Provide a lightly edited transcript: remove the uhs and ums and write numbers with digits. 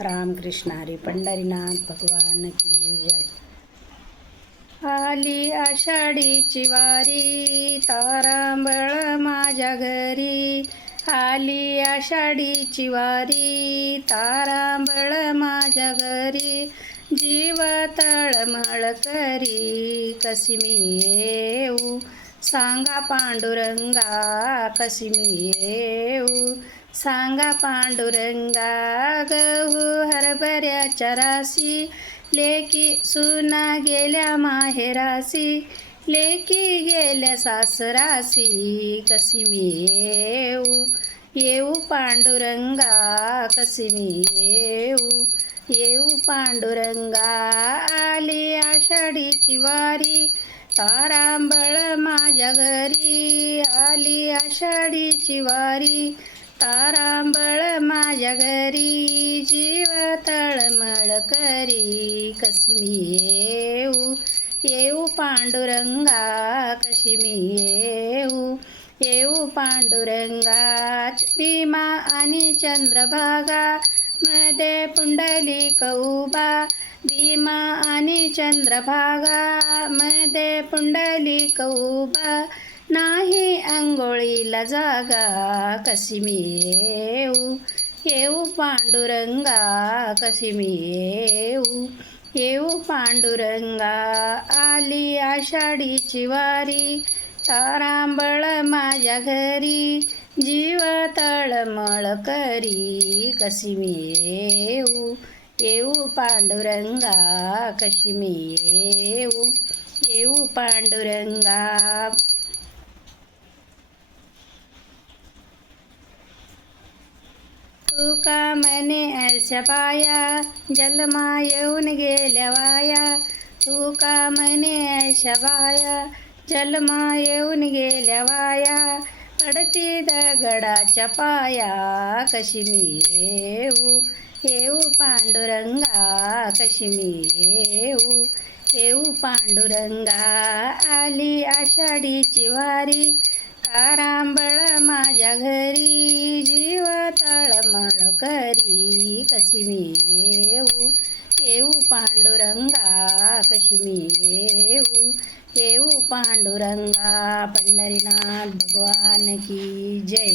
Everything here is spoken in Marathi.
रामकृष्ण हरी पंढरीनाथ भगवान की जय. आली आषाढीची वारी तारांबळ माझ्या घरी. आली आषाढीची वारी तारांबळ माझ्या घरी. जीव तळमळ करी कशी मी येऊ सांगा पांडुरंगा. कशी मी येऊ सांगा पांडुरंगा. गहू हरभऱ्याच्या राशी लेकी सुना गेल्या माहेरासी. लेकी गेल्या सासरासी. कशी मी येऊ पांडुरंगा. कशी मी येऊ पांडुरंगा. आली आषाढीची वारी तारांबळ माझ्या घरी. आली आषाढीची वारी तारांबळ माझ्या घरी. जीव तळमळ करी कशी मी येऊ पांडुरंगा. कशी मी येऊ पांडुरंगा. भीमा आणि चंद्रभागा मध्ये पुंडलिक उभा. भीमा आणि चंद्रभागा मध्ये पुंडलिक उभा. नाही अंघोळीला जागा. कशी मी येऊ पांडुरंगा. कशी मी येऊ पांडुरंगा. आली आषाढीची वारी तारांबळ माझ्या घरी. जीव तळमळ करी कशी मी येऊ पांडुरंगा. कशी मी येऊ पांडुरंगा. तुका म्हणे ऐशा बाया जन्मा येऊन गेल्या वाया. तुका म्हणे ऐशा बाया जन्मा येऊन गेल्या वाया. पडती दगडाच्या पाया. कशी मी येऊ पांडुरंगा. कशी मी येऊ पांडुरंगा. आली आषाढीची वारी तारांबळ माझ्या घरी. जीव तळमळ करी कशी मी येऊ पांडुरंगा. कशी मी येऊ पांडुरंगा. पंढरीनाथ भगवान की जय.